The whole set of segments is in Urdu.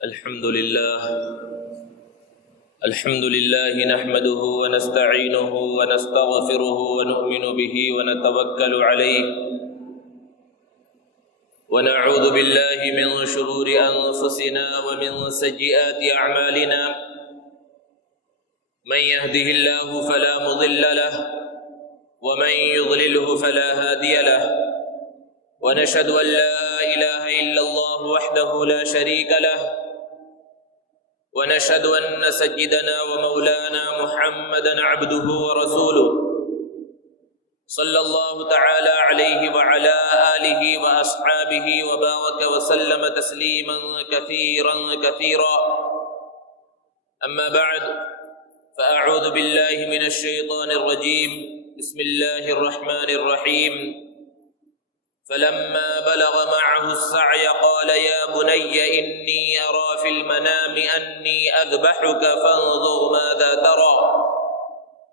الحمد لله نحمده ونستعينه ونستغفره ونؤمن به ونتوكل عليه ونعوذ بالله من شرور أنفسنا ومن سيئات أعمالنا من يهده الله فلا مضل له ومن يضلله فلا هادي له ونشهد أن لا إله إلا الله وحده لا شريك له ونشهد أن سيدنا ومولانا محمدا عبده ورسوله صلى الله تعالى عليه وعلى آله وأصحابه وبارك وسلم تسليما كثيرا أما بعد فأعوذ بالله من الشيطان الرجيم بسم الله الرحمن الرحيم فلما بلغ معه السعي قال يا بني إني أرى في المنام أني أذبحك فانظر ماذا ترى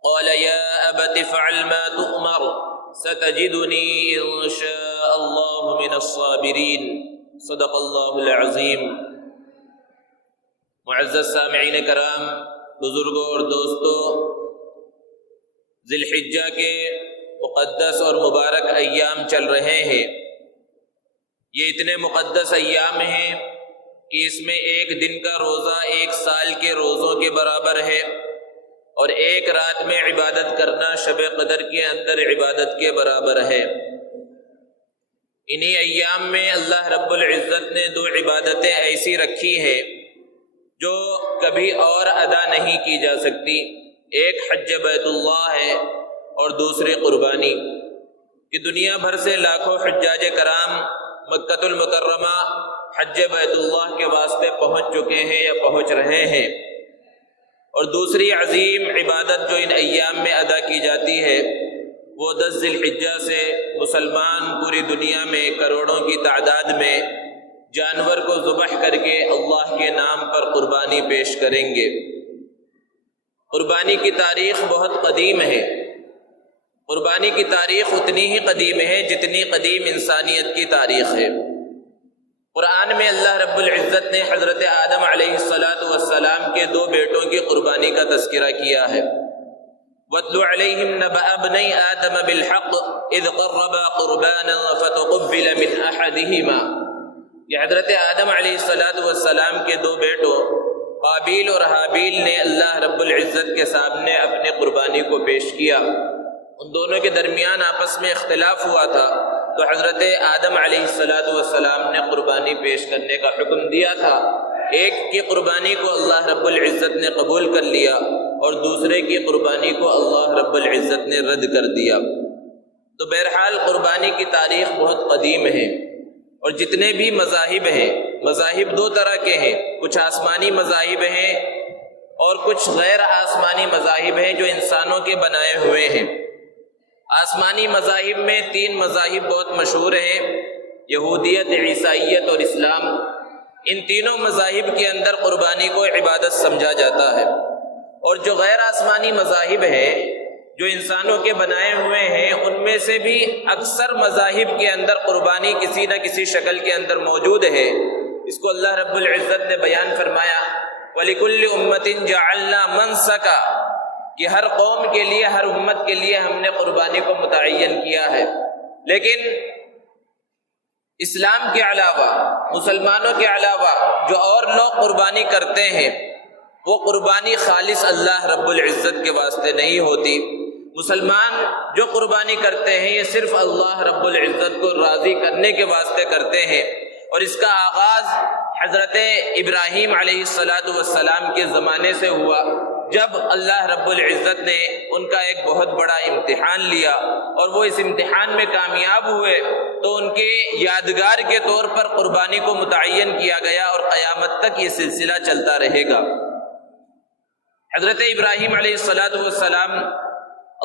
قال يا أبت افعل ما تؤمر ستجدني إن شاء الله من الصابرين صدق الله العظيم۔ معزز سامعین کرام، بزرگوں اور دوستوں، ذی الحجہ کے مقدس اور مبارک ایام چل رہے ہیں۔ یہ اتنے مقدس ایام ہیں کہ اس میں ایک دن کا روزہ 1 سال کے روزوں کے برابر ہے، اور ایک رات میں عبادت کرنا شب قدر کے اندر عبادت کے برابر ہے۔ انہی ایام میں اللہ رب العزت نے 2 عبادتیں ایسی رکھی ہیں جو کبھی اور ادا نہیں کی جا سکتی۔ ایک حج بیت اللہ ہے اور دوسری قربانی، کہ دنیا بھر سے لاکھوں حجاج کرام مکۃ المکرمہ حج بیت اللہ کے واسطے پہنچ چکے ہیں یا پہنچ رہے ہیں، اور دوسری عظیم عبادت جو ان ایام میں ادا کی جاتی ہے وہ 10 ذی الحجہ سے مسلمان پوری دنیا میں کروڑوں کی تعداد میں جانور کو ذبح کر کے اللہ کے نام پر قربانی پیش کریں گے۔ قربانی کی تاریخ بہت قدیم ہے۔ قربانی کی تاریخ اتنی ہی قدیم ہے جتنی قدیم انسانیت کی تاریخ ہے۔ قرآن میں اللہ رب العزت نے حضرت آدم علیہ السلام کے 2 بیٹوں کی قربانی کا تذکرہ کیا ہے۔ وَاتْلُ عَلَيْهِمْ نَبَأَ ابْنَيْ آدَمَ بِالْحَقِّ إِذْ قَرَّبَا قُرْبَانًا فَتُقُبِّلَ مِنْ أَحَدِهِمَا۔ یہ حضرت آدم علیہ السلام کے 2 بیٹوں قابیل اور حابیل نے اللہ رب العزت کے سامنے اپنی قربانی کو پیش کیا۔ ان دونوں کے درمیان آپس میں اختلاف ہوا تھا، تو حضرت آدم علیہ السلام نے قربانی پیش کرنے کا حکم دیا تھا۔ ایک کی قربانی کو اللہ رب العزت نے قبول کر لیا اور دوسرے کی قربانی کو اللہ رب العزت نے رد کر دیا۔ تو بہرحال قربانی کی تاریخ بہت قدیم ہے، اور جتنے بھی مذاہب ہیں، مذاہب 2 طرح کے ہیں، کچھ آسمانی مذاہب ہیں اور کچھ غیر آسمانی مذاہب ہیں جو انسانوں کے بنائے ہوئے ہیں۔ آسمانی مذاہب میں 3 مذاہب بہت مشہور ہیں، یہودیت، عیسائیت اور اسلام۔ ان تینوں مذاہب کے اندر قربانی کو عبادت سمجھا جاتا ہے، اور جو غیر آسمانی مذاہب ہیں جو انسانوں کے بنائے ہوئے ہیں، ان میں سے بھی اکثر مذاہب کے اندر قربانی کسی نہ کسی شکل کے اندر موجود ہے۔ اس کو اللہ رب العزت نے بیان فرمایا، وَلِكُلِّ أُمَّةٍ جَعَلْنَا مَنسَكًا، کہ ہر قوم کے لیے، ہر امت کے لیے ہم نے قربانی کو متعین کیا ہے۔ لیکن اسلام کے علاوہ، مسلمانوں کے علاوہ جو اور لوگ قربانی کرتے ہیں، وہ قربانی خالص اللہ رب العزت کے واسطے نہیں ہوتی۔ مسلمان جو قربانی کرتے ہیں یہ صرف اللہ رب العزت کو راضی کرنے کے واسطے کرتے ہیں، اور اس کا آغاز حضرت ابراہیم علیہ السلام کے زمانے سے ہوا، جب اللہ رب العزت نے ان کا ایک بہت بڑا امتحان لیا، اور وہ اس امتحان میں کامیاب ہوئے تو ان کے یادگار کے طور پر قربانی کو متعین کیا گیا، اور قیامت تک یہ سلسلہ چلتا رہے گا۔ حضرت ابراہیم علیہ السلام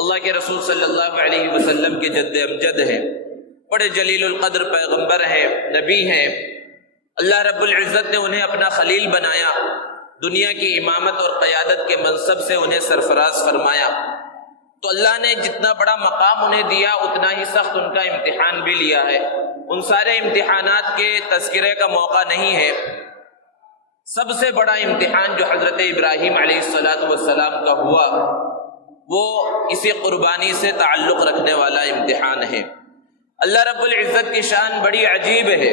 اللہ کے رسول صلی اللہ علیہ وسلم کے جد امجد ہیں، بڑے جلیل القدر پیغمبر ہیں، نبی ہیں۔ اللہ رب العزت نے انہیں اپنا خلیل بنایا، دنیا کی امامت اور قیادت کے منصب سے انہیں سرفراز فرمایا۔ تو اللہ نے جتنا بڑا مقام انہیں دیا اتنا ہی سخت ان کا امتحان بھی لیا ہے۔ ان سارے امتحانات کے تذکرے کا موقع نہیں ہے، سب سے بڑا امتحان جو حضرت ابراہیم علیہ السلام کا ہوا وہ اسی قربانی سے تعلق رکھنے والا امتحان ہے۔ اللہ رب العزت کی شان بڑی عجیب ہے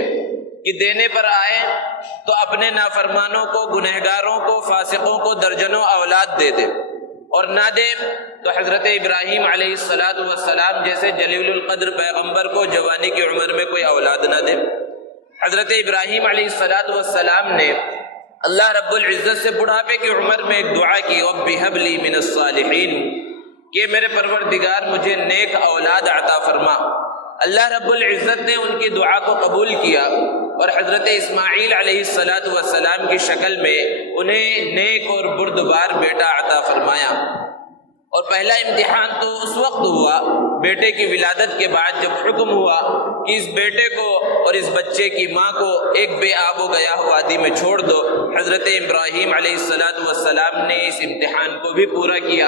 کہ دینے پر آئے تو اپنے نافرمانوں کو، گنہگاروں کو، فاسقوں کو درجنوں اولاد دے دے، اور نہ دے تو حضرت ابراہیم علیہ السلام جیسے جلیل القدر پیغمبر کو جوانی کی عمر میں کوئی اولاد نہ دے۔ حضرت ابراہیم علیہ السلام نے اللہ رب العزت سے بڑھاپے کی عمر میں ایک دعا کی، رب ہب لی من الصالحین، کہ میرے پروردگار مجھے نیک اولاد عطا فرما۔ اللہ رب العزت نے ان کی دعا کو قبول کیا اور حضرت اسماعیل علیہ السلام کی شکل میں انہیں نیک اور بردبار بیٹا عطا فرمایا۔ اور پہلا امتحان تو اس وقت ہوا بیٹے کی ولادت کے بعد جب حکم ہوا کہ اس بیٹے کو اور اس بچے کی ماں کو ایک بے آب و گیاہ وادی میں چھوڑ دو۔ حضرت ابراہیم علیہ السلام نے اس امتحان کو بھی پورا کیا،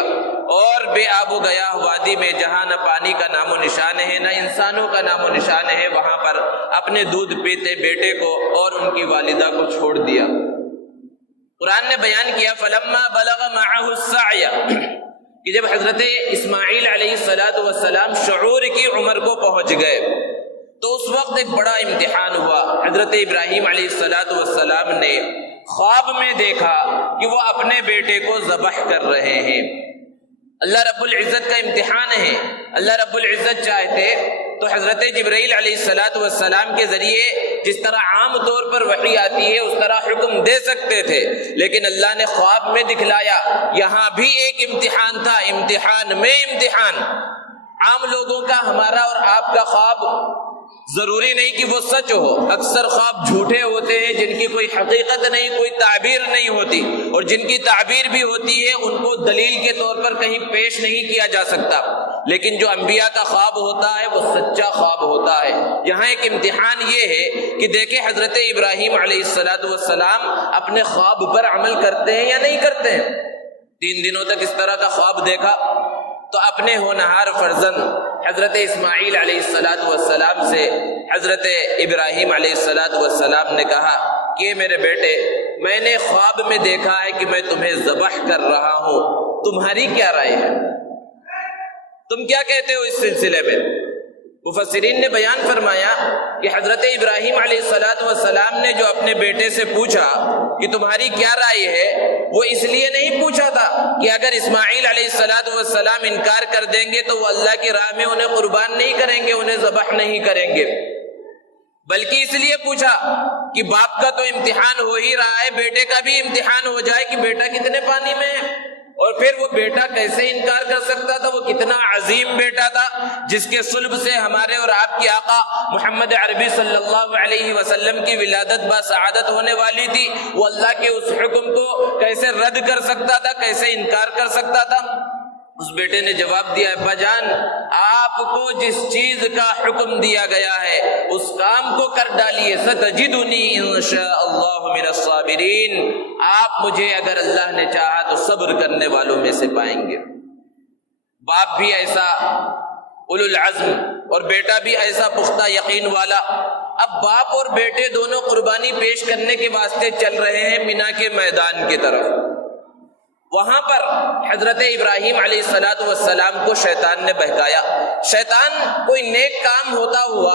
اور بے آب و گیاہ وادی میں جہاں نہ پانی کا نام و نشان ہے نہ انسانوں کا نام و نشان ہے، وہاں پر اپنے دودھ پیتے بیٹے کو اور ان کی والدہ کو چھوڑ دیا۔ قرآن نے بیان کیا فلما بلغ معه السعی، کہ جب حضرت اسماعیل علیہ السلام شعور کی عمر کو پہنچ گئے تو اس وقت ایک بڑا امتحان ہوا۔ حضرت ابراہیم علیہ السلام نے خواب میں دیکھا کہ وہ اپنے بیٹے کو ذبح کر رہے ہیں۔ اللہ رب العزت کا امتحان ہے۔ اللہ رب العزت چاہتے تو حضرت جبرائیل علیہ السلام کے ذریعے جس طرح عام طور پر وحی آتی ہے اس طرح حکم دے سکتے تھے، لیکن اللہ نے خواب میں دکھلایا۔ یہاں بھی ایک امتحان تھا، امتحان میں امتحان۔ عام لوگوں کا، ہمارا اور آپ کا خواب ضروری نہیں کہ وہ سچ ہو، اکثر خواب جھوٹے ہوتے ہیں جن کی کوئی حقیقت نہیں، کوئی تعبیر نہیں ہوتی، اور جن کی تعبیر بھی ہوتی ہے ان کو دلیل کے طور پر کہیں پیش نہیں کیا جا سکتا، لیکن جو انبیاء کا خواب ہوتا ہے وہ سچا خواب ہوتا ہے۔ یہاں ایک امتحان یہ ہے کہ دیکھیں حضرت ابراہیم علیہ السلام اپنے خواب پر عمل کرتے ہیں یا نہیں کرتے ہیں۔ 3 دنوں تک اس طرح کا خواب دیکھا تو اپنے ہونہار فرزند حضرت اسماعیل علیہ السلام سے حضرت ابراہیم علیہ السلام نے کہا کہ میرے بیٹے، میں نے خواب میں دیکھا ہے کہ میں تمہیں ذبح کر رہا ہوں، تمہاری کیا رائے ہے؟ تم کیا کہتے ہو اس سلسلے میں؟ مفسرین نے بیان فرمایا کہ حضرت ابراہیم علیہ السلام نے جو اپنے بیٹے سے پوچھا کہ تمہاری کیا رائے ہے، وہ اس لیے نہیں پوچھا تھا کہ اگر اسماعیل علیہ السلام انکار کر دیں گے تو وہ اللہ کی راہ میں انہیں قربان نہیں کریں گے، انہیں ذبح نہیں کریں گے، بلکہ اس لیے پوچھا کہ باپ کا تو امتحان ہو ہی رہا ہے، بیٹے کا بھی امتحان ہو جائے کہ بیٹا کتنے پانی میں ہے۔ اور پھر وہ بیٹا کیسے انکار کر سکتا تھا؟ وہ کتنا عظیم بیٹا تھا جس کے صلب سے ہمارے اور آپ کے آقا محمد عربی صلی اللہ علیہ وسلم کی ولادت بسعادت ہونے والی تھی۔ وہ اللہ کے اس حکم کو کیسے رد کر سکتا تھا، کیسے انکار کر سکتا تھا؟ اس بیٹے نے جواب دیا، ابا جان، آپ کو جس چیز کا حکم دیا گیا ہے اس کام کو کر ڈالیے، ستجدنی انشاءاللہ من الصابرین، آپ مجھے اگر اللہ نے چاہا تو صبر کرنے والوں میں سے پائیں گے۔ باپ بھی ایسا اولو العزم اور بیٹا بھی ایسا پختہ یقین والا۔ اب باپ اور بیٹے دونوں قربانی پیش کرنے کے واسطے چل رہے ہیں مینا کے میدان کی طرف۔ وہاں پر حضرت ابراہیم علیہ السلام کو شیطان نے بہکایا۔ شیطان کوئی نیک کام ہوتا ہوا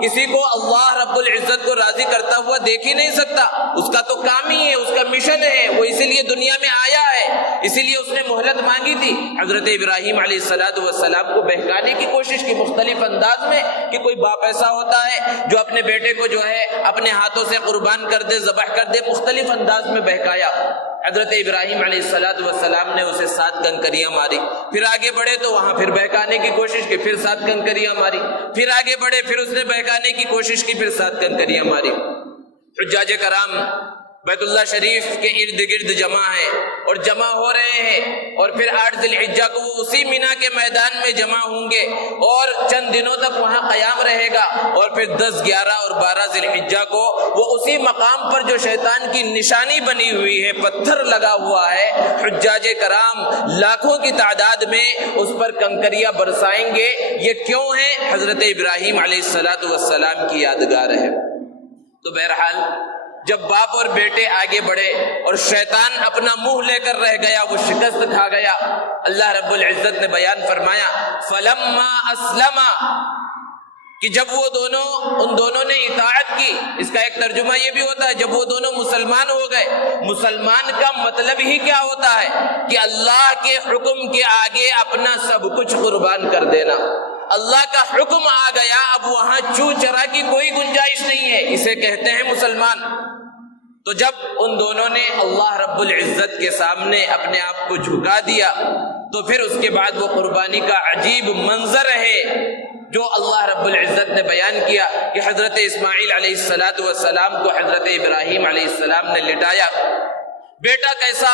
کسی کو اللہ رب العزت کو راضی کرتا ہوا دیکھ ہی نہیں سکتا، اس کا تو کام ہی ہے، اس کا مشن ہے، وہ اسی لیے دنیا میں آیا ہے، اسی لیے اس نے مہلت مانگی تھی۔ حضرت ابراہیم علیہ السلام کو بہکانے کی کوشش کی مختلف انداز میں کہ کوئی باپ ایسا ہوتا ہے جو اپنے بیٹے کو جو ہے اپنے ہاتھوں سے قربان کر دے، ذبح کر دے، مختلف انداز میں بہکایا۔ حضرت ابراہیم علیہ السلام نے اسے 7 کنکریاں ماری، پھر آگے بڑھے تو وہاں پھر بہکانے کی کوشش کی، پھر 7 کنکریاں ماری، پھر آگے بڑھے پھر اس نے بہکانے کی کوشش کی، پھر 7 کنکریاں ماری۔ حجاج کرام بیت اللہ شریف کے ارد گرد جمع ہیں اور جمع ہو رہے ہیں، اور پھر 8 ذی الحجہ کو وہ اسی مینا کے میدان میں جمع ہوں گے اور چند دنوں تک وہاں قیام رہے گا، اور پھر 10، 11 اور 12 ذی الحجہ کو وہ اسی مقام پر جو شیطان کی نشانی بنی ہوئی ہے، پتھر لگا ہوا ہے، حجاج کرام لاکھوں کی تعداد میں اس پر کنکریاں برسائیں گے۔ یہ کیوں ہے؟ حضرت ابراہیم علیہ السلام کی یادگار ہے۔ تو بہرحال جب باپ اور بیٹے آگے بڑھے اور شیطان اپنا منہ لے کر رہ گیا، وہ شکست کھا گیا، اللہ رب العزت نے بیان فرمایا فلما اسلما، کہ جب وہ ان دونوں نے اطاعت کی۔ اس کا ایک ترجمہ یہ بھی ہوتا ہے جب وہ دونوں مسلمان ہو گئے۔ مسلمان کا مطلب ہی کیا ہوتا ہے کہ اللہ کے حکم کے آگے اپنا سب کچھ قربان کر دینا۔ اللہ کا حکم آ گیا، اب وہاں چو چرا کی کوئی گنجائش نہیں ہے، اسے کہتے ہیں مسلمان۔ تو جب ان دونوں نے اللہ رب العزت کے سامنے اپنے آپ کو جھکا دیا تو پھر اس کے بعد وہ قربانی کا عجیب منظر ہے جو اللہ رب العزت نے بیان کیا کہ حضرت اسماعیل علیہ السلام کو حضرت ابراہیم علیہ السلام نے لٹایا۔ بیٹا کیسا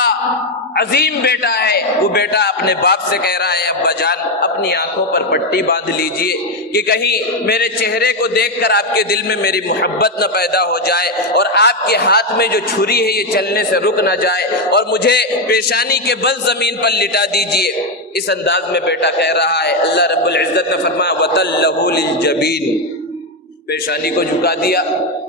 عظیم بیٹا ہے، وہ بیٹا اپنے باپ سے کہہ رہا ہے ابا جان اپنی آنکھوں پر پٹی باندھ لیجئے کہ کہیں میرے چہرے کو دیکھ کر آپ کے دل میں میری محبت نہ پیدا ہو جائے، اور آپ کے ہاتھ میں جو چھری ہے یہ چلنے سے رک نہ جائے، اور مجھے پیشانی کے بل زمین پر لٹا دیجئے۔ اس انداز میں بیٹا کہہ رہا ہے۔ اللہ رب العزت نے فرمایا وَتَلَّهُ لِلْجَبِينِ، پیشانی کو جھکا دیا۔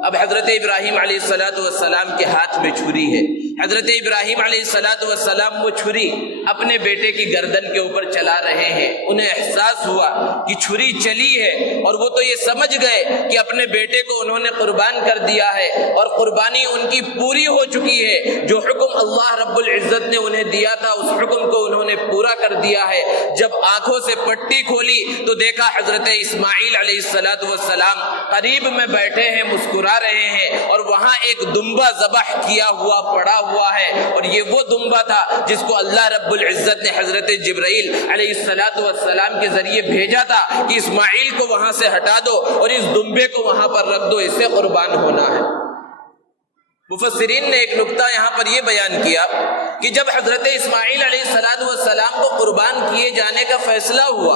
اب حضرت ابراہیم علیہ السلام کے ہاتھ میں چھری ہے۔ حضرت ابراہیم علیہ السلام وہ چھری اپنے بیٹے کی گردن کے اوپر چلا رہے ہیں۔ انہیں احساس ہوا کہ چھری چلی ہے، اور وہ تو یہ سمجھ گئے کہ اپنے بیٹے کو انہوں نے قربان کر دیا ہے اور قربانی ان کی پوری ہو چکی ہے۔ جو حکم اللہ رب العزت نے انہیں دیا تھا اس حکم کو انہوں نے پورا کر دیا ہے۔ جب آنکھوں سے پٹی کھولی تو دیکھا حضرت اسماعیل علیہ السلام قریب میں بیٹھے ہیں، مسکرا رہے ہیں، اور وہاں ایک دمبا ذبح کیا ہوا پڑا ہوا ہے، اور یہ وہ دمبا تھا جس کو اللہ رب العزت نے حضرت جبرائیل علیہ السلام کے ذریعے بھیجا تھا کہ اسماعیل کو وہاں سے ہٹا دو اور اس دمبے کو وہاں پر رکھ دو، اس سے قربان ہونا ہے۔ مفسرین نے ایک نقطہ یہاں پر یہ بیان کیا کہ جب حضرت اسماعیل علیہ السلام کو قربان کیے جانے کا فیصلہ ہوا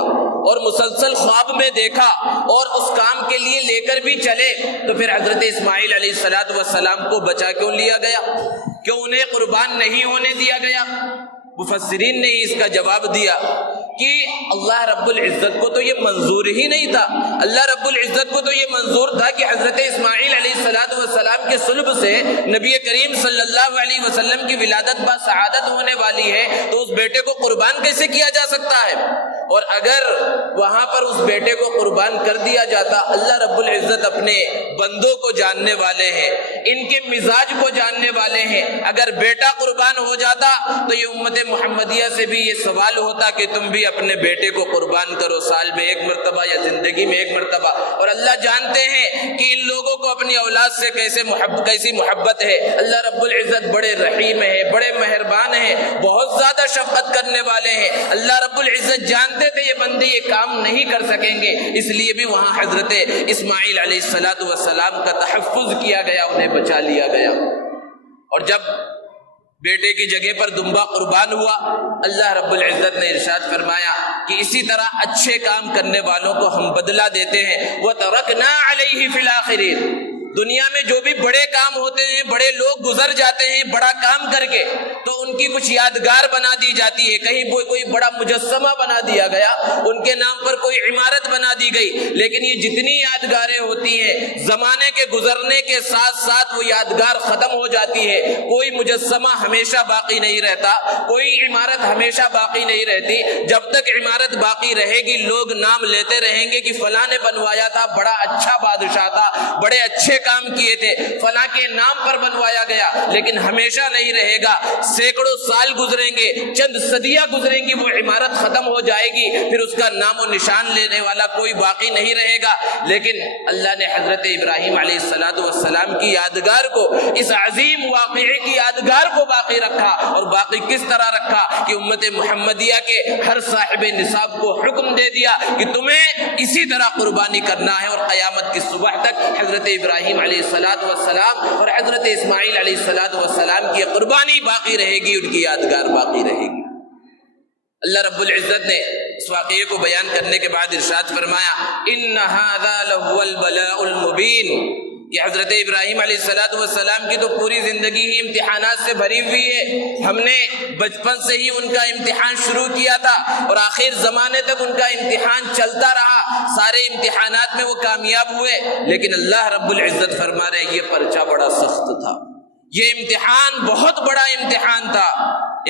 اور مسلسل خواب میں دیکھا اور اس کام کے لیے لے کر بھی چلے، تو پھر حضرت اسماعیل علیہ السلام کو بچا کیوں لیا گیا؟ کیوں انہیں قربان نہیں ہونے دیا گیا؟ مفسرین نے اس کا جواب دیا کہ اللہ رب العزت کو تو یہ منظور ہی نہیں تھا۔ اللہ رب العزت کو تو یہ منظور تھا کہ حضرت اسماعیل علیہ السلام کے صلب سے نبی کریم صلی اللہ علیہ وسلم کی ولادت با سعادت ہونے والی ہے، تو اس بیٹے کو قربان کیسے کیا جا سکتا ہے؟ اور اگر وہاں پر اس بیٹے کو قربان کر دیا جاتا، اللہ رب العزت اپنے بندوں کو جاننے والے ہیں، ان کے مزاج کو جاننے والے ہیں۔ اگر بیٹا قربان ہو جاتا تو یہ امت محمدیہ سے بھی یہ سوال ہوتا کہ تم بھی اپنے بیٹے کو قربان کرو، سال میں ایک مرتبہ یا زندگی میں ایک مرتبہ۔ اور اللہ جانتے ہیں کہ ان لوگوں کو اپنی اولاد سے کیسی محبت ہے۔ اللہ رب العزت بڑے رحیم ہیں، بڑے مہربان ہیں، بہت زیادہ شفقت کرنے والے ہیں۔ اللہ رب العزت جانتے تھے یہ بندے یہ کام نہیں کر سکیں گے، اس لیے بھی وہاں حضرت اسماعیل علیہ السلام کا تحفظ کیا گیا، انہیں بچا لیا گیا۔ اور جب بیٹے کی جگہ پر دمبا قربان ہوا، اللہ رب العزت نے ارشاد فرمایا کہ اسی طرح اچھے کام کرنے والوں کو ہم بدلہ دیتے ہیں۔ وَتَرَكْنَا عَلَيْهِ فِي الْآخِرِينَ، دنیا میں جو بھی بڑے کام ہوتے ہیں، بڑے لوگ گزر جاتے ہیں بڑا کام کر کے، تو ان کی کچھ یادگار بنا دی جاتی ہے۔ کہیں کوئی بڑا مجسمہ بنا دیا گیا، ان کے نام پر کوئی عمارت بنا دی گئی، لیکن یہ جتنی یادگاریں ہوتی ہیں زمانے کے گزرنے کے ساتھ ساتھ وہ یادگار ختم ہو جاتی ہے۔ کوئی مجسمہ ہمیشہ باقی نہیں رہتا، کوئی عمارت ہمیشہ باقی نہیں رہتی۔ جب تک عمارت باقی رہے گی لوگ نام لیتے رہیں گے کہ فلاں نے بنوایا تھا، بڑا اچھا بادشاہ تھا، بڑے اچھے کام کیے تھے، فلاں کے نام پر بنوایا گیا، لیکن ہمیشہ نہیں رہے گا۔ سینکڑوں سال گزریں گے، چند صدیاں گزریں گی، وہ عمارت ختم ہو جائے گی، پھر اس کا نام و نشان لینے والا کوئی باقی نہیں رہے گا۔ لیکن اللہ نے حضرت ابراہیم علیہ السلام کی یادگار کو، اس عظیم واقعے کی یادگار کو باقی رکھا، اور باقی کس طرح رکھا کہ امت محمدیہ کے ہر صاحب نصاب کو حکم دے دیا کہ تمہیں اسی طرح قربانی کرنا ہے، اور قیامت کی صبح تک حضرت ابراہیم علیہ السلام اور حضرت اسماعیل علیہ السلام کی قربانی باقی رہے گی، ان کی یادگار باقی رہے گی۔ اللہ رب العزت نے اس واقعے کو بیان کرنے کے بعد ارشاد فرمایا ان ھذا لہو البلاء المبین، یہ حضرت ابراہیم علیہ السلام کی تو پوری زندگی ہی امتحانات سے بھری ہوئی ہے. ہم نے بچپن سے ہی ان کا امتحان شروع کیا تھا اور آخر زمانے تک ان کا امتحان چلتا رہا. سارے امتحانات میں وہ کامیاب ہوئے، لیکن اللہ رب العزت فرما رہے یہ پرچہ بڑا سخت تھا، یہ امتحان بہت بڑا امتحان تھا.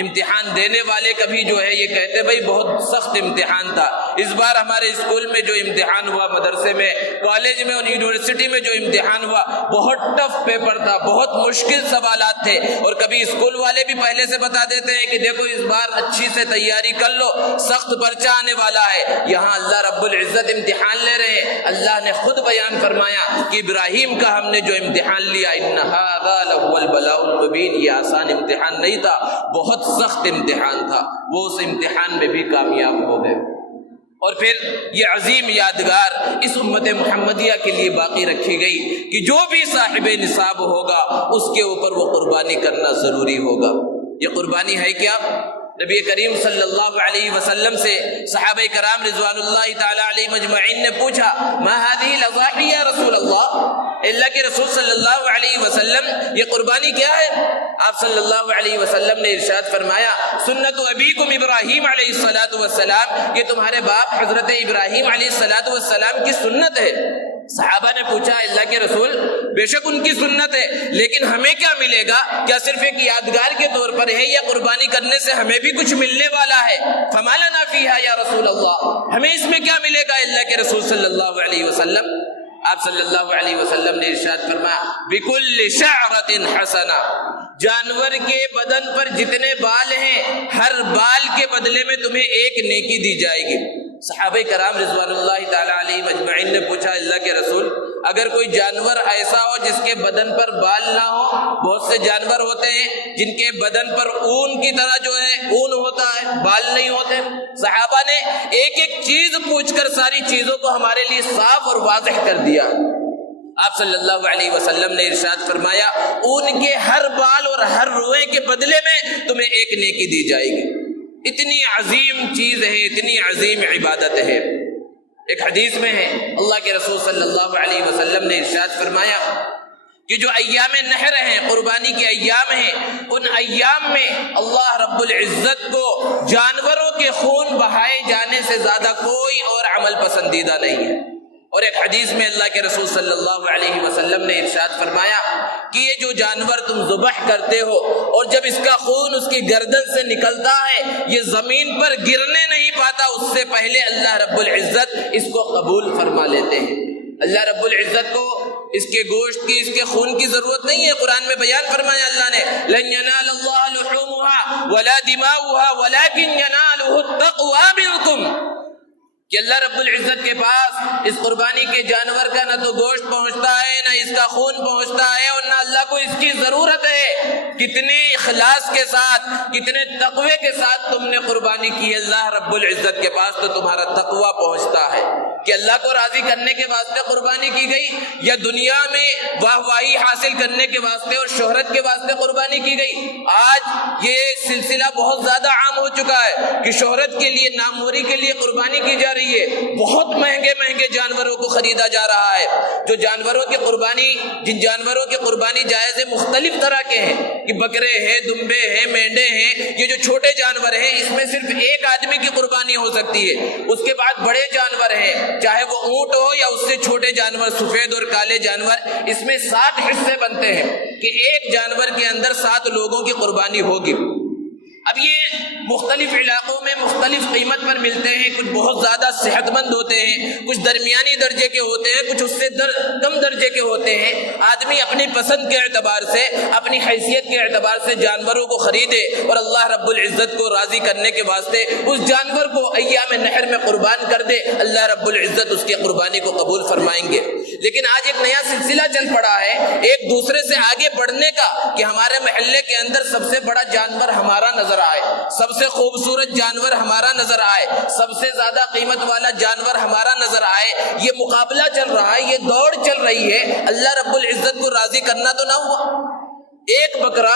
امتحان دینے والے کبھی جو ہے یہ کہتے بھائی بہت سخت امتحان تھا. اس بار ہمارے اسکول میں جو امتحان ہوا، مدرسے میں، کالج میں اور یونیورسٹی میں جو امتحان ہوا، بہت ٹف پیپر تھا، بہت مشکل سوالات تھے. اور کبھی اسکول والے بھی پہلے سے بتا دیتے ہیں کہ دیکھو اس بار اچھی سے تیاری کر لو، سخت پرچہ آنے والا ہے. یہاں اللہ رب العزت امتحان لے رہے ہیں. اللہ نے خود بیان فرمایا کہ ابراہیم کا ہم نے جو امتحان لیا، ان ھذا لہو البلاء المبین، یہ آسان امتحان نہیں تھا، بہت سخت امتحان تھا. وہ اس امتحان میں بھی کامیاب ہو گئے. اور پھر یہ عظیم یادگار اس امت محمدیہ کے لیے باقی رکھی گئی کہ جو بھی صاحب نصاب ہوگا اس کے اوپر وہ قربانی کرنا ضروری ہوگا. یہ قربانی ہے کیا؟ نبی کریم صلی اللہ علیہ وسلم سے صحابہ کرام رضوان اللہ تعالی علیہ مجمعین نے پوچھا ما هذه الاضاحی یا رسول اللہ، اللہ کے رسول صلی اللہ علیہ وسلم یہ قربانی کیا ہے؟ آپ صلی اللہ علیہ وسلم نے ارشاد فرمایا سنت ابیکم ابراہیم علیہ السلام، یہ تمہارے باپ حضرت ابراہیم علیہ السلام کی سنت ہے. صحابہ نے پوچھا اللہ کے رسول بے شک ان کی سنت ہے، لیکن ہمیں کیا ملے گا؟ کیا صرف ایک یادگار کے طور پر ہے یا قربانی کرنے سے ہمیں بھی کچھ ملنے والا ہے؟ فما لنا فیہا یا رسول اللہ، ہمیں اس میں کیا ملے گا اللہ کے رسول صلی اللہ علیہ وسلم؟ آپ صلی اللہ علیہ وسلم نے ارشاد فرمایا بکل شعرۃ حسنہ، جانور کے بدن پر جتنے بال ہیں ہر بال کے بدلے میں تمہیں ایک نیکی دی جائے گی. صحابہ کرام رضوان اللہ تعالی علیہ مجمعین نے پوچھا اللہ کے رسول اگر کوئی جانور ایسا ہو جس کے بدن پر بال نہ ہو، بہت سے جانور ہوتے ہیں جن کے بدن پر اون کی طرح جو ہے اون ہوتا ہے، بال نہیں ہوتے. صحابہ نے ایک ایک چیز پوچھ کر ساری چیزوں کو ہمارے لیے صاف اور واضح کر دیا. آپ صلی اللہ علیہ وسلم نے ارشاد فرمایا اون کے ہر بال اور ہر روئے کے بدلے میں تمہیں ایک نیکی دی جائے گی. اتنی عظیم چیز ہے، اتنی عظیم عبادت ہے. ایک حدیث میں ہے اللہ کے رسول صلی اللہ علیہ وسلم نے ارشاد فرمایا کہ جو ایام نحر ہیں، قربانی کے ایام ہیں، ان ایام میں اللہ رب العزت کو جانوروں کے خون بہائے جانے سے زیادہ کوئی اور عمل پسندیدہ نہیں ہے. اور ایک حدیث میں اللہ کے رسول صلی اللہ علیہ وسلم نے ارشاد فرمایا کہ یہ جو جانور تم ذبح کرتے ہو اور جب اس کا خون اس کی گردن سے نکلتا ہے یہ زمین پر گرنے نہیں پاتا، اس سے پہلے اللہ رب العزت اس کو قبول فرما لیتے ہیں. اللہ رب العزت کو اس کے گوشت کی، اس کے خون کی ضرورت نہیں ہے. قرآن میں بیان فرمایا اللہ نے لن ینال اللہ لحومها ولا دماؤها ولكن يناله التقوى منکم، کہ اللہ رب العزت کے پاس اس قربانی کے جانور کا نہ تو گوشت پہنچتا ہے نہ اس کا خون پہنچتا ہے اور نہ اللہ کو اس کی ضرورت ہے. کتنے اخلاص کے ساتھ، کتنے تقوی کے ساتھ تم نے قربانی کی. اللہ رب العزت کے پاس تو تمہارا تقوی پہنچتا ہے کہ اللہ کو راضی کرنے کے واسطے قربانی کی گئی یا دنیا میں واہ واہی حاصل کرنے کے واسطے اور شہرت کے واسطے قربانی کی گئی. آج یہ سلسلہ بہت زیادہ عام ہو چکا ہے کہ شہرت کے لیے، ناموری کے لیے قربانی کی جا رہی ہے. بہت مہنگے مہنگے جانوروں کو خریدا جا رہا ہے. جو جانوروں کی قربانی، جن جانوروں کی قربانی جائز مختلف طرح کے ہیں کہ بکرے ہیں، دمبے ہیں، مینڈے ہیں، یہ جو چھوٹے جانور ہیں اس میں صرف ایک آدمی کی قربانی ہو سکتی ہے. اس کے بعد بڑے جانور ہیں، چاہے وہ اونٹ ہو یا اس سے چھوٹے جانور، سفید اور کالے جانور، اس میں 60 حصے بنتے ہیں کہ ایک جانور کے اندر 7 لوگوں کی قربانی ہوگی. اب یہ مختلف علاقوں میں مختلف قیمت پر ملتے ہیں، کچھ بہت زیادہ صحت مند ہوتے ہیں، کچھ درمیانی درجے کے ہوتے ہیں، کچھ اس سے کم درجے کے ہوتے ہیں. آدمی اپنی پسند کے اعتبار سے، اپنی حیثیت کے اعتبار سے جانوروں کو خریدے اور اللہ رب العزت کو راضی کرنے کے واسطے اس جانور کو ایام نحر میں قربان کر دے. اللہ رب العزت اس کی قربانی کو قبول فرمائیں گے. لیکن آج ایک نیا سلسلہ چل پڑا ہے ایک دوسرے سے آگے بڑھنے کا کہ ہمارے محلے کے اندر سب سے بڑا جانور ہمارا نظر آئے، سب سے خوبصورت جانور ہمارا نظر آئے، سب سے زیادہ قیمت والا جانور ہمارا نظر آئے. یہ مقابلہ چل رہا ہے، یہ دوڑ چل رہی ہے. اللہ رب العزت کو راضی کرنا تو نہ ہوا. ایک بکرا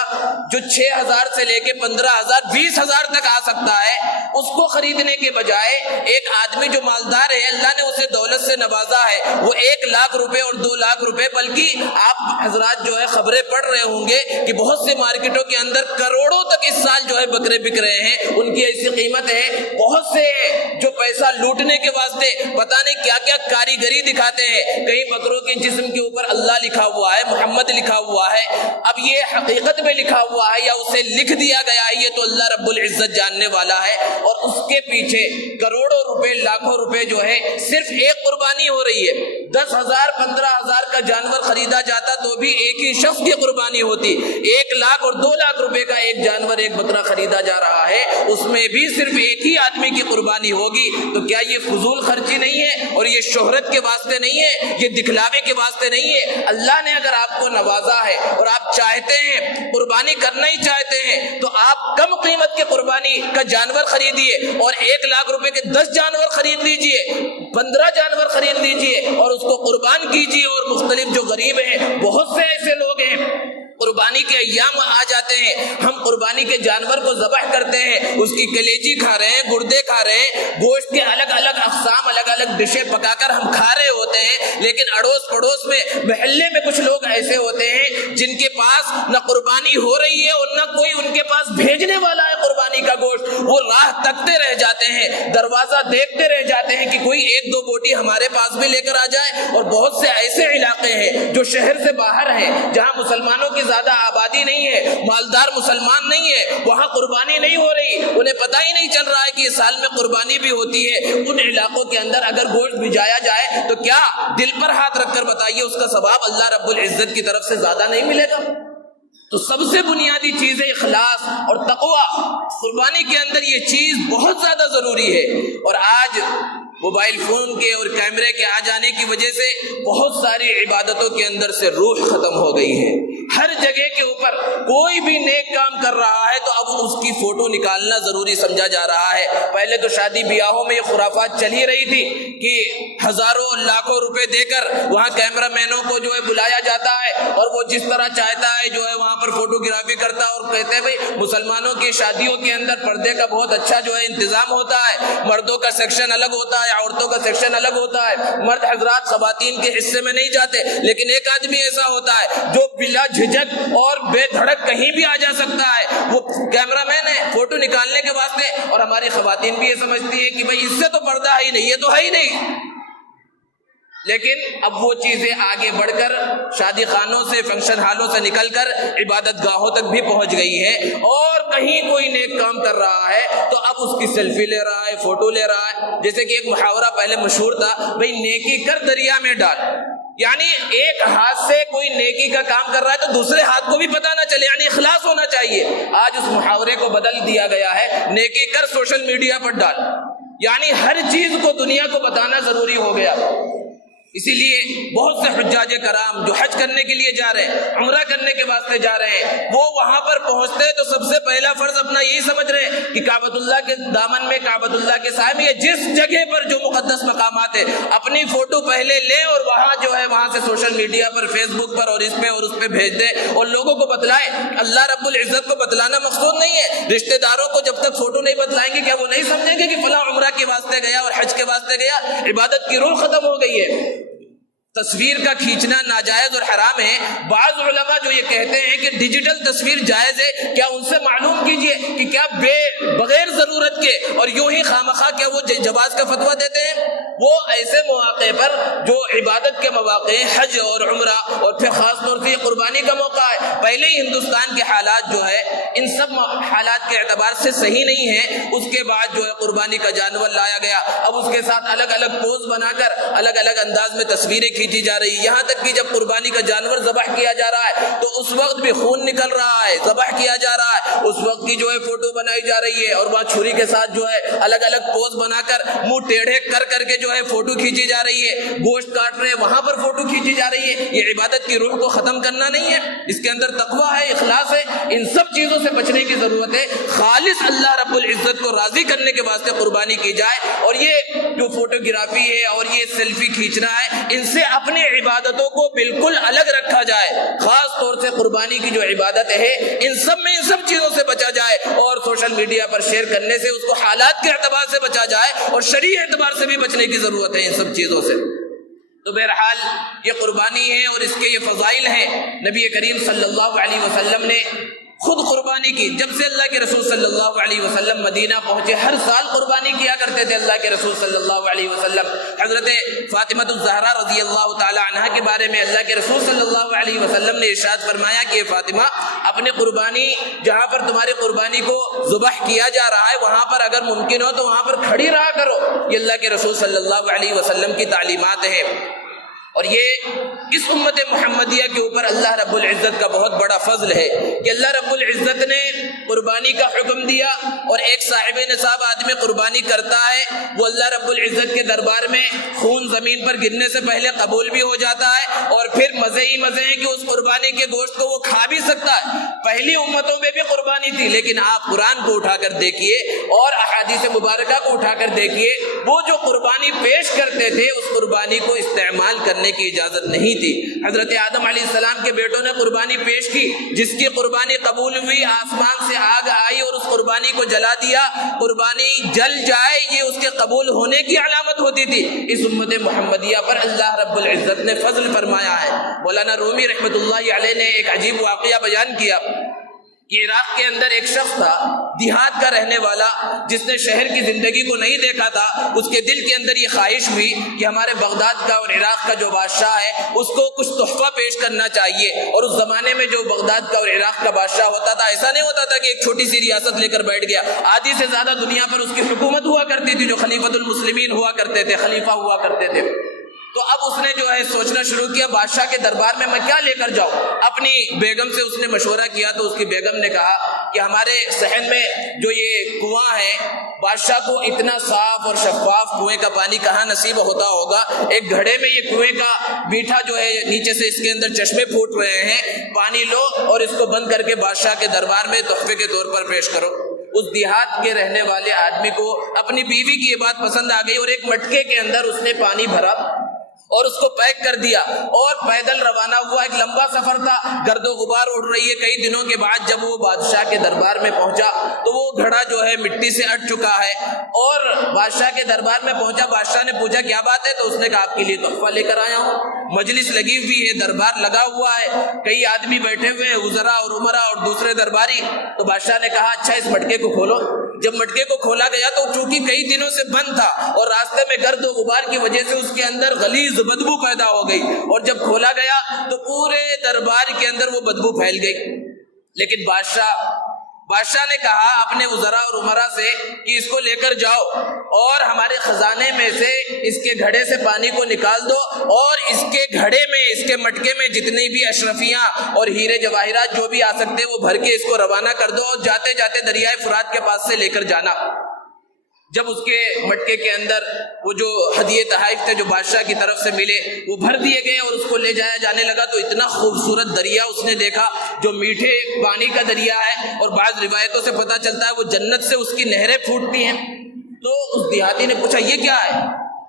جو 6,000 سے لے کے 15,000 20,000 تک آ سکتا ہے، اس کو خریدنے کے بجائے ایک آدمی جو مالدار ہے، اللہ نے اسے دولت سے نوازا ہے، وہ 1 لاکھ روپے اور 2 لاکھ روپے، بلکہ آپ حضرات جو ہے خبریں پڑھ رہے ہوں گے کہ بہت سے مارکیٹوں کے اندر کروڑوں تک اس سال جو ہے بکرے بک رہے ہیں، ان کی ایسی قیمت ہے۔ بہت سے جو پیسہ لوٹنے کے واسطے پتہ نہیں کیا کیا کاریگری دکھاتے ہیں، کئی بکروں کے جسم کے اوپر اللہ لکھا ہوا ہے، محمد لکھا ہوا ہے، اب یہ حقیقت میں لکھا ہوا ہے یا اسے لکھ دیا گیا ہے، یہ تو اللہ رب العزت جاننے والا ہے۔ اور اس کے پیچھے کروڑوں روپے، لاکھوں روپے جو ہے صرف ایک قربانی ہو رہی ہے۔ 10,000 15,000 کا جانور خریدا جاتا تو بھی ایک ہی شخص کی قربانی ہوتی، 1 لاکھ اور 2 لاکھ روپے کا ایک جانور، ایک بکرا خریدا جا رہا ہے، اس میں بھی صرف ایک ہی آدمی کی قربانی ہوگی۔ تو کیا یہ فضول خرچی نہیں ہے؟ اور یہ شہرت کے واسطے نہیں ہے، یہ دکھلاوے کے واسطے نہیں ہے۔ اللہ نے اگر آپ کو نوازا ہے اور آپ چاہتے ہیں قربانی کرنا ہی چاہتے ہیں، تو آپ کم قیمت کے قربانی کا جانور خریدیے اور 1 لاکھ روپے کے 10 جانور خرید لیجئے، 15 جانور خرید لیجئے اور اس کو قربان کیجئے۔ اور مختلف جو غریب ہیں، بہت سے ایسے لوگ ہیں، قربانی کے ایام آ جاتے ہیں، ہم قربانی کے جانور کو ذبح کرتے ہیں، اس کی کلیجی کھا رہے ہیں، گردے کھا رہے ہیں، گوشت کے الگ الگ اقسام، الگ الگ ڈشیں پکا کر ہم کھا رہے ہوتے ہیں، لیکن اڑوس پڑوس میں، محلے میں کچھ لوگ ایسے ہوتے ہیں جن کے پاس نہ قربانی ہو رہی ہے اور نہ کوئی ان کے پاس بھیجنے والا ہے قربانی کا گوشت، وہ راہ تکتے رہ جاتے ہیں، دروازہ دیکھتے رہ جاتے ہیں کہ کوئی 1-2 بوٹی ہمارے پاس بھی لے کر آ جائے۔ اور بہت سے ایسے علاقے ہیں جو شہر سے باہر ہیں، جہاں مسلمانوں کی زیادہ آبادی نہیں ہے، مالدار مسلمان نہیں ہے، وہاں قربانی نہیں ہو رہی، انہیں پتہ ہی نہیں چل رہا ہے کہ یہ سال میں قربانی بھی ہوتی ہے۔ ان علاقوں کے اندر اگر گوشت بھجایا جائے تو کیا دل پر ہاتھ رکھ کر بتائیے اس کا ثواب اللہ رب العزت کی طرف سے زیادہ نہیں ملے گا؟ تو سب سے بنیادی چیز ہے اخلاص اور تقوی۔ قربانی کے اندر یہ چیز بہت زیادہ ضروری ہے۔ اور آج موبائل فون کے اور کیمرے کے آ جانے کی وجہ سے بہت ساری عبادتوں کے اندر سے روح ختم ہو گئی ہے۔ ہر جگہ کے اوپر کوئی بھی نیک کام کر رہا ہے تو اب اس کی فوٹو نکالنا ضروری سمجھا جا رہا ہے۔ پہلے تو شادی بیاہوں میں یہ خرافات چل ہی رہی تھی کہ ہزاروں لاکھوں روپے دے کر وہاں کیمرہ مینوں کو جو ہے بلایا جاتا ہے اور وہ جس طرح چاہتا ہے جو ہے وہاں پر فوٹوگرافی کرتا ہے، اور کہتے ہیں بھائی مسلمانوں کی شادیوں کے اندر پردے کا بہت اچھا جو ہے انتظام ہوتا ہے، مردوں کا سیکشن الگ ہوتا ہے، عورتوں کا سیکشن الگ ہوتا ہے، مرد حضرات خواتین کے حصے میں نہیں جاتے۔ لیکن ایک آدمی ایسا ہوتا ہے جو بلا جھجک اور بے دھڑک کہیں بھی آ جا سکتا ہے، وہ کیمرہ مین ہے فوٹو نکالنے کے واسطے، اور ہماری خواتین بھی یہ سمجھتی ہے کہ بھائی اس سے تو پردہ ہے ہی نہیں، یہ تو ہے ہی نہیں۔ لیکن اب وہ چیزیں آگے بڑھ کر شادی خانوں سے، فنکشن ہالوں سے نکل کر عبادت گاہوں تک بھی پہنچ گئی ہے، اور کہیں کوئی نیک کام کر رہا ہے تو اب اس کی سیلفی لے رہا ہے، فوٹو لے رہا ہے۔ جیسے کہ ایک محاورہ پہلے مشہور تھا، بھائی نیکی کر دریا میں ڈال، یعنی ایک ہاتھ سے کوئی نیکی کا کام کر رہا ہے تو دوسرے ہاتھ کو بھی پتہ نہ چلے، یعنی اخلاص ہونا چاہیے۔ آج اس محاورے کو بدل دیا گیا ہے، نیکی کر سوشل میڈیا پر ڈال، یعنی ہر چیز کو دنیا کو بتانا ضروری ہو گیا۔ اسی لیے بہت سے حجاج کرام جو حج کرنے کے لیے جا رہے ہیں، عمرہ کرنے کے واسطے جا رہے ہیں، وہ وہاں پر پہنچتے ہیں تو سب سے پہلا فرض اپنا یہی سمجھ رہے ہیں کہ کعبۃ اللہ کے دامن میں، کعبۃ اللہ کے سائے میں، یہ جس جگہ پر جو مقدس مقامات ہے، اپنی فوٹو پہلے لیں اور وہاں جو ہے وہاں سے سوشل میڈیا پر، فیس بک پر اور اس پہ بھیج دیں اور لوگوں کو بتلائیں۔ اللہ رب العزت کو بتلانا مقصود نہیں ہے۔ رشتہ داروں کو جب تک فوٹو نہیں بتلائیں گے، کیا وہ نہیں سمجھیں گے کہ فلاں عمرہ کے واسطے گیا اور حج کے واسطے گیا؟ عبادت کی روح ختم ہو گئی ہے۔ تصویر کا کھینچنا ناجائز اور حرام ہے۔ بعض علماء جو یہ کہتے ہیں کہ ڈیجیٹل تصویر جائز ہے، کیا ان سے معلوم کیجئے کہ کیا بغیر ضرورت کے اور یوں ہی خامخواہ کیا وہ جواز کا فتویٰ دیتے ہیں؟ وہ ایسے مواقع پر جو عبادت کے مواقع ہیں، حج اور عمرہ، اور پھر خاص طور سے یہ قربانی کا موقع ہے، پہلے ہی ہندوستان کے حالات جو ہے ان سب حالات کے اعتبار سے صحیح نہیں ہے۔ اس کے بعد جو ہے قربانی کا جانور لایا گیا، اب اس کے ساتھ الگ الگ پوز بنا کر الگ الگ انداز میں تصویریں کھینچی جا رہی ہے، یہاں تک کہ جب قربانی کا جانور ذبح کیا جا رہا ہے تو اس وقت بھی خون نکل رہا ہے، ذبح کیا جا رہا ہے، اس وقت کی جو ہے فوٹو بنائی جا رہی ہے، اور وہاں چھری کے ساتھ جو ہے الگ الگ پوز بنا کر منہ ٹیڑھے کر کے جو جو ہے فوٹو کھینچی جا رہی ہے، گوشت کاٹ رہے ہیں وہاں پر فوٹو کھینچی جا رہی ہے، یہ عبادت کی روح کو ختم کرنا نہیں ہے، اس کے اندر تقویٰ ہے، اخلاص ہے، ان سب چیزوں سے بچنے کی ضرورت ہے۔ خالص اللہ رب العزت کو راضی کرنے کے واسطے قربانی کی جائے، اور یہ جو فوٹوگرافی ہے اور یہ سیلفی کھینچنا ہے، ان سے اپنی عبادتوں کو بالکل الگ رکھا جائے۔ خاص طور سے قربانی کی جو عبادت ہے ان سب چیزوں سے بچا جائے، اور سوشل میڈیا پر شیئر کرنے سے اس کو حالات کے اعتبار سے بچا جائے، اور شرعی اعتبار سے بھی بچنے کی ضرورت ہے ان سب چیزوں سے۔ تو بہرحال یہ قربانی ہے اور اس کے یہ فضائل ہیں۔ نبی کریم صلی اللہ علیہ وسلم نے خود قربانی کی، جب سے اللہ کے رسول صلی اللہ علیہ وسلم مدینہ پہنچے ہر سال قربانی کیا کرتے تھے اللہ کے رسول صلی اللہ علیہ وسلم۔ حضرت فاطمہ الزہرا رضی اللہ تعالی عنہا کے بارے میں اللہ کے رسول صلی اللہ علیہ وسلم نے ارشاد فرمایا کہ فاطمہ، اپنی قربانی جہاں پر تمہاری قربانی کو ذبح کیا جا رہا ہے وہاں پر اگر ممکن ہو تو وہاں پر کھڑی رہا کرو، یہ اللہ کے رسول صلی اللہ علیہ وسلم کی تعلیمات ہیں۔ اور یہ اس امت محمدیہ کے اوپر اللہ رب العزت کا بہت بڑا فضل ہے کہ اللہ رب العزت نے قربانی کا حکم دیا، اور ایک صاحب نصاب آدمی قربانی کرتا ہے وہ اللہ رب العزت کے دربار میں خون زمین پر گرنے سے پہلے قبول بھی ہو جاتا ہے، اور پھر مزے ہی مزے ہیں کہ اس قربانی کے گوشت کو وہ کھا بھی سکتا ہے۔ پہلی امتوں میں بھی قربانی تھی، لیکن آپ قرآن کو اٹھا کر دیکھیے اور احادیث مبارکہ کو اٹھا کر دیکھیے، وہ جو قربانی پیش کرتے تھے اس قربانی کو استعمال کرنے کی اجازت نہیں تھی۔ حضرت آدم علیہ السلام کے بیٹوں نے قربانی پیش کی، جس کی قربانی قبول ہوئی آسمان سے آگ آئی اور اس قربانی کو جلا دیا، قربانی جل جائے یہ اس کے قبول ہونے کی علامت ہوتی تھی۔ اس امت محمدیہ پر اللہ رب العزت نے فضل فرمایا ہے۔ مولانا رومی رحمۃ اللہ علیہ نے ایک عجیب واقعہ بیان کیا کہ عراق کے اندر ایک شخص تھا، دیہات کا رہنے والا، جس نے شہر کی زندگی کو نہیں دیکھا تھا۔ اس کے دل کے اندر یہ خواہش ہوئی کہ ہمارے بغداد کا اور عراق کا جو بادشاہ ہے اس کو کچھ تحفہ پیش کرنا چاہیے۔ اور اس زمانے میں جو بغداد کا اور عراق کا بادشاہ ہوتا تھا، ایسا نہیں ہوتا تھا کہ ایک چھوٹی سی ریاست لے کر بیٹھ گیا، آدھی سے زیادہ دنیا پر اس کی حکومت ہوا کرتی تھی، جو خلیفۃ المسلمین ہوا کرتے تھے، خلیفہ ہوا کرتے تھے۔ تو اب اس نے جو ہے سوچنا شروع کیا بادشاہ کے دربار میں کیا لے کر جاؤں۔ اپنی بیگم سے اس نے مشورہ کیا تو اس کی بیگم نے کہا کہ ہمارے صحن میں جو یہ کنواں ہے، بادشاہ کو اتنا صاف اور شفاف کنویں کا پانی کہاں نصیب ہوتا ہوگا، ایک گھڑے میں یہ کنویں کا میٹھا جو ہے نیچے سے اس کے اندر چشمے پھوٹ رہے ہیں، پانی لو اور اس کو بند کر کے بادشاہ کے دربار میں تحفے کے طور پر پیش کرو۔ اس دیہات کے رہنے والے آدمی کو اپنی بیوی کی یہ بات پسند آ گئی، اور ایک مٹکے کے اندر اس نے پانی بھرا اور اس کو پیک کر دیا اور پیدل روانہ ہوا۔ ایک لمبا سفر تھا، گرد و غبار اڑ رہی ہے۔ کئی دنوں کے بعد جب وہ بادشاہ کے دربار میں پہنچا تو وہ گھڑا جو ہے مٹی سے اٹ چکا ہے، اور بادشاہ کے دربار میں پہنچا، بادشاہ نے پوچھا کیا بات ہے، تو اس نے کہا آپ کے لیے تحفہ لے کر آیا ہوں۔ مجلس لگی ہوئی ہے، دربار لگا ہوا ہے، کئی آدمی بیٹھے ہوئے ہیں، وزراء اور امراء اور دوسرے درباری۔ تو بادشاہ نے کہا اچھا اس مٹکے کو کھولو۔ جب مٹکے کو کھولا گیا تو چونکہ کئی دنوں سے بند تھا اور راستے میں گرد و غبار کی وجہ سے اس کے اندر غلیظ بدبو پیدا ہو گئی، اور جب کھولا گیا تو پورے دربار کے اندر وہ بدبو پھیل گئی۔ لیکن بادشاہ نے کہا اپنے وزراء اور امراء سے کہ اس کو لے کر جاؤ اور ہمارے خزانے میں سے اس کے گھڑے سے پانی کو نکال دو، اور اس کے گھڑے میں، اس کے مٹکے میں جتنی بھی اشرفیاں اور ہیرے جواہرات جو بھی آ سکتے ہیں وہ بھر کے اس کو روانہ کر دو، اور جاتے جاتے دریائے فرات کے پاس سے لے کر جانا۔ جب اس کے مٹکے کے اندر وہ جو ہدیے تحائف تھے جو بادشاہ کی طرف سے ملے وہ بھر دیے گئے اور اس کو لے جایا جانے لگا، تو اتنا خوبصورت دریا اس نے دیکھا جو میٹھے پانی کا دریا ہے، اور بعض روایتوں سے پتہ چلتا ہے وہ جنت سے اس کی نہریں پھوٹتی ہیں۔ تو اس دیہاتی نے پوچھا یہ کیا ہے،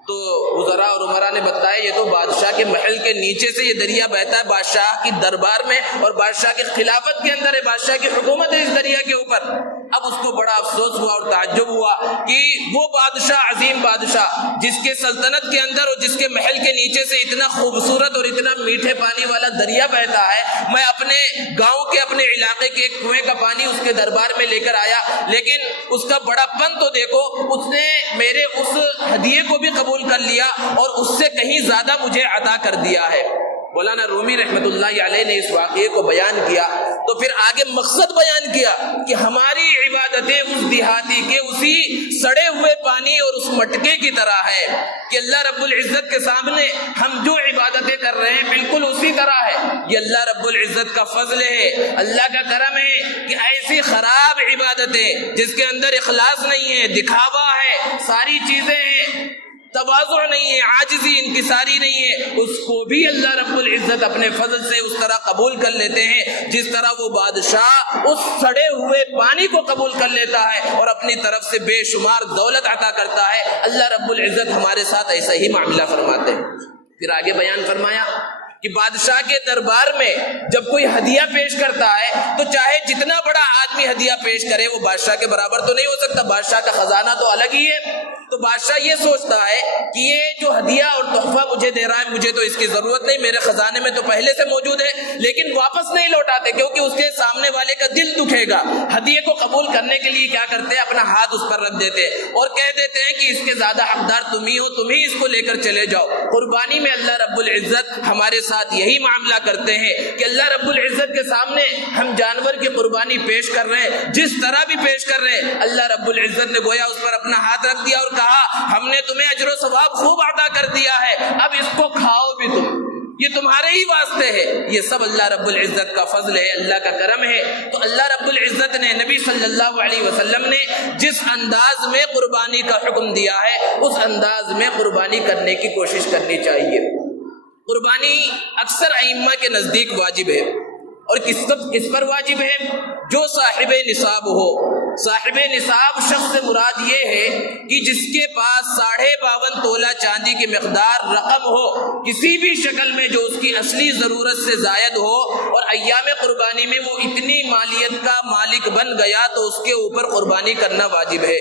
تو وزراء اور امراء نے بتایا یہ تو بادشاہ کے محل کے نیچے سے یہ دریا بہتا ہے بادشاہ کی دربار میں، اور بادشاہ کی خلافت کے اندر ہے، بادشاہ کی حکومت ہے اس دریا کے اوپر۔ اب اس کو بڑا افسوس ہوا اور تعجب ہوا کہ وہ بادشاہ، عظیم بادشاہ جس کے سلطنت کے اندر اور جس کے محل کے نیچے سے اتنا خوبصورت اور اتنا میٹھے پانی والا دریا بہتا ہے، میں اپنے گاؤں کے، اپنے علاقے کے ایک کنویں کا پانی اس کے دربار میں لے کر آیا، لیکن اس کا بڑا پن تو دیکھو، اس نے میرے اس ہدیے کو بھی قبول کر لیا اور اس سے کہیں زیادہ مجھے عطا کر دیا ہے۔ مولانا رومی رحمت اللہ علیہ نے اس واقعے کو بیان کیا تو پھر آگے مقصد بیان کیا کہ ہماری عبادتیں اس دیہاتی کے اسی سڑے ہوئے پانی اور اس مٹکے کی طرح ہے کہ اللہ رب العزت کے سامنے ہم جو عبادتیں کر رہے ہیں بالکل اسی طرح ہے۔ یہ اللہ رب العزت کا فضل ہے، اللہ کا کرم ہے کہ ایسی خراب عبادتیں جس کے اندر اخلاص نہیں ہے، دکھاوا ہے، ساری چیزیں ہیں، تواضع نہیں ہے، عاجزی انکساری نہیں ہے، اس کو بھی اللہ رب العزت اپنے فضل سے اس طرح قبول کر لیتے ہیں جس طرح وہ بادشاہ اس سڑے ہوئے پانی کو قبول کر لیتا ہے اور اپنی طرف سے بے شمار دولت عطا کرتا ہے۔ اللہ رب العزت ہمارے ساتھ ایسا ہی معاملہ فرماتے ہیں۔ پھر آگے بیان فرمایا کہ بادشاہ کے دربار میں جب کوئی ہدیہ پیش کرتا ہے تو چاہے جتنا بڑا آدمی ہدیہ پیش کرے وہ بادشاہ کے برابر تو نہیں ہو سکتا، بادشاہ کا خزانہ تو الگ ہی ہے۔ تو بادشاہ یہ سوچتا ہے کہ یہ جو ہدیہ اور تحفہ مجھے دے رہا ہے مجھے تو اس کی ضرورت نہیں، میرے خزانے میں تو پہلے سے موجود ہے، لیکن واپس نہیں لوٹاتے کیونکہ اس کے سامنے والے کا دل دکھے گا۔ ہدیے کو قبول کرنے کے لیے کیا کرتے ہیں، اپنا ہاتھ اس پر رکھ دیتے ہیں اور کہہ دیتے ہیں کہ اس کے زیادہ حقدار تم ہی ہو، تم ہی اس کو لے کر چلے جاؤ۔ قربانی میں اللہ رب العزت ہمارے ساتھ یہی معاملہ کرتے ہیں کہ اللہ رب العزت کے سامنے ہم جانور کی قربانی پیش کر رہے ہیں، جس طرح بھی پیش کر رہے ہیں، اللہ رب العزت نے گویا اس پر اپنا ہاتھ رکھ دیا اور کہا ہم نے تمہیں اجر و ثواب خوب عطا کر دیا ہے، اب اس کو کھاؤ بھی تم، یہ تمہارے ہی واسطے ہے۔ یہ سب اللہ رب العزت کا فضل ہے، اللہ کا کرم ہے۔ تو اللہ رب العزت نے نبی صلی اللہ علیہ وسلم نے جس انداز میں قربانی کا حکم دیا ہے اس انداز میں قربانی کرنے کی کوشش کرنی چاہیے۔ قربانی اکثر ائمہ کے نزدیک واجب ہے، اور کس پر واجب ہے؟ جو صاحب نصاب ہو۔ صاحب نصاب شخص سے مراد یہ ہے کہ جس کے پاس 52.5 تولہ چاندی کی مقدار رقم ہو کسی بھی شکل میں جو اس کی اصلی ضرورت سے زائد ہو، اور ایام قربانی میں وہ اتنی مالیت کا مالک بن گیا تو اس کے اوپر قربانی کرنا واجب ہے۔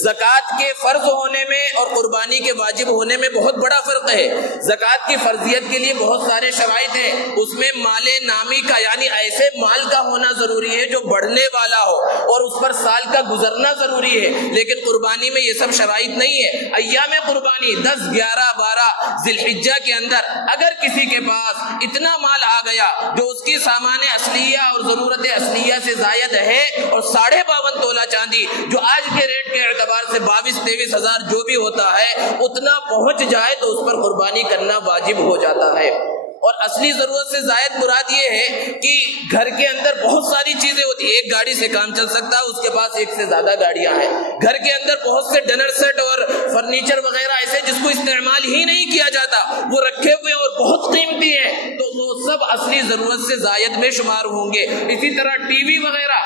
زکوٰۃ کے فرض ہونے میں اور قربانی کے واجب ہونے میں بہت بڑا فرق ہے۔ زکوٰۃ کی فرضیت کے لیے بہت سارے شرائط ہیں، اس میں مال نامی کا یعنی ایسے مال کا ہونا ضروری ہے جو بڑھنے والا ہو اور اس پر سال کا گزرنا ضروری ہے، لیکن قربانی میں یہ سب شرائط نہیں ہے۔ ایام قربانی 10، 11، 12 ذی الحجہ کے اندر اگر کسی کے پاس اتنا مال آ گیا جو اس کی سامان اصلیہ اور ضرورت اصلیہ سے زائد ہے، اور 52.5 تولہ چاندی جو آج کے ریٹ کے اعتبار سے 22-23 ہزار جو بھی ہوتا ہے اتنا پہنچ جائے تو اس پر قربانی کرنا واجب ہو جاتا ہے۔ اور اصلی ضرورت سے زائد مراد یہ ہے کہ گھر کے اندر بہت ساری چیزیں ہوتی ہیں، ایک گاڑی سے کام چل سکتا ہے، اس کے پاس ایک سے زیادہ گاڑیاں ہیں، گھر کے اندر بہت سے ڈنر سیٹ اور فرنیچر وغیرہ ایسے جس کو استعمال ہی نہیں کیا جاتا وہ رکھے ہوئے اور بہت قیمتی ہیں، تو وہ سب اصلی ضرورت سے زائد میں شمار ہوں گے۔ اسی طرح ٹی وی وغیرہ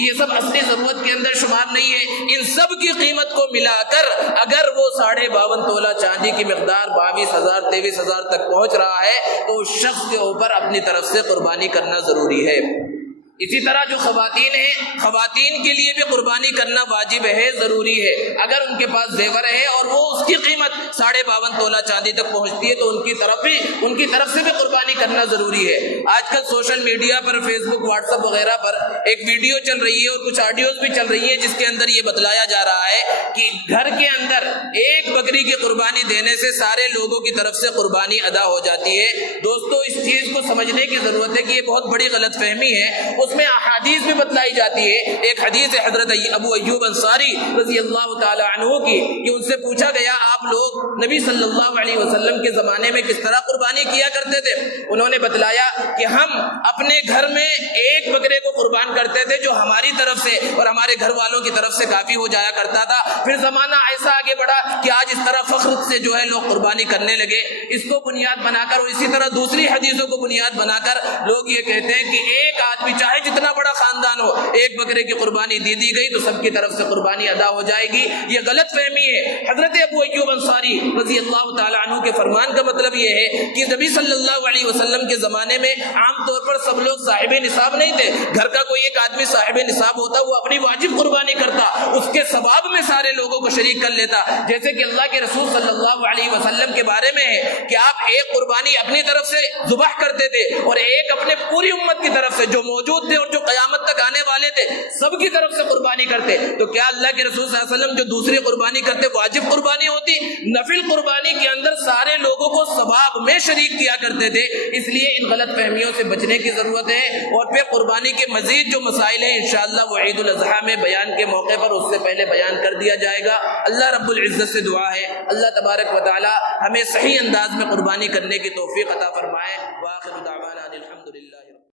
یہ سب اصلی ضرورت کے اندر شمار نہیں ہے۔ ان سب کی قیمت کو ملا کر اگر وہ 52.5 تولہ چاندی کی مقدار 22,000 23,000 تک پہنچ رہا ہے تو اس شخص کے اوپر اپنی طرف سے قربانی کرنا ضروری ہے۔ اسی طرح جو خواتین ہیں، خواتین کے لیے بھی قربانی کرنا واجب ہے، ضروری ہے۔ اگر ان کے پاس زیور ہے اور وہ اس کی قیمت 52.5 تولہ چاندی تک پہنچتی ہے تو ان کی طرف سے بھی قربانی کرنا ضروری ہے۔ آج کل سوشل میڈیا پر، فیس بک، واٹس ایپ وغیرہ پر ایک ویڈیو چل رہی ہے اور کچھ آڈیوز بھی چل رہی ہیں جس کے اندر یہ بتلایا جا رہا ہے کہ گھر کے اندر ایک بکری کی قربانی دینے سے سارے لوگوں کی طرف سے قربانی ادا ہو جاتی ہے۔ دوستو اس چیز کو سمجھنے کی ضرورت ہے کہ یہ بہت بڑی غلط فہمی ہے۔ اس میں احادیث بھی بتلائی جاتی ہے۔ ایک حدیث ہے حضرت ابو ایوب انصاری رضی اللہ تعالی عنہ کی کہ ان سے پوچھا گیا آپ لوگ نبی صلی اللہ علیہ وسلم کے زمانے میں کس طرح قربانی کیا کرتے تھے؟ انہوں نے بتلایا کہ ہم اپنے گھر میں ایک بکرے کو قربان کرتے تھے جو ہماری طرف سے اور ہمارے گھر والوں کی طرف سے کافی ہو جایا کرتا تھا۔ پھر زمانہ ایسا آگے بڑھا کہ آج اس طرح فخر سے جو ہے لوگ قربانی کرنے لگے۔ اس کو بنیاد بنا کر اور اسی طرح دوسری حدیثوں کو بنیاد بنا کر لوگ یہ کہتے ہیں کہ ایک آدمی چاہے جتنا بڑا خاندان ہو ایک بکرے کی قربانی دی گئی تو سب کی طرف سے قربانی ادا ہو جائے گی۔ یہ غلط فہمی ہے۔ حضرت ابو ایوب انصاری رضی اللہ تعالی عنہ کے فرمان کا مطلب یہ ہے کہ نبی صلی اللہ علیہ وسلم کے زمانے میں عام طور پر سب لوگ صاحب نصاب نہیں تھے۔ گھر کا کوئی ایک آدمی صاحب نصاب ہوتا وہ اپنی واجب قربانی کرتا، اس کے ثواب میں سارے لوگوں کو شریک کر لیتا، جیسے کہ اللہ کے رسول صلی اللہ علیہ وسلم کے بارے میں ہے کہ آپ ایک قربانی اپنی طرف سے ذبح کرتے تھے اور ایک اپنے پوری امت کی طرف سے جو موجود تھے اور جو قیامت تک آنے والے تھے سب کی طرف سے قربانی کرتے۔ تو کیا اللہ کے رسول صلی اللہ علیہ وسلم جو دوسری قربانی کرتے واجب قربانی ہوتی؟ نفل قربانی کے اندر سارے لوگوں کو ثواب میں شریک کیا کرتے تھے۔ اس لیے ان غلط فہمیوں سے بچنے کی ضرورت ہے۔ اور پھر قربانی کے مزید جو مسائل ہیں انشاءاللہ وہ عید الاضحیٰ میں بیان کے موقع پر اس سے پہلے بیان کر دیا جائے گا۔ اللہ رب العزت سے دعا ہے اللہ تبارک و تعالی ہمیں صحیح انداز میں قربانی کرنے کی توفیق عطا فرمائے۔ وآخر دعوانا الحمدللہ۔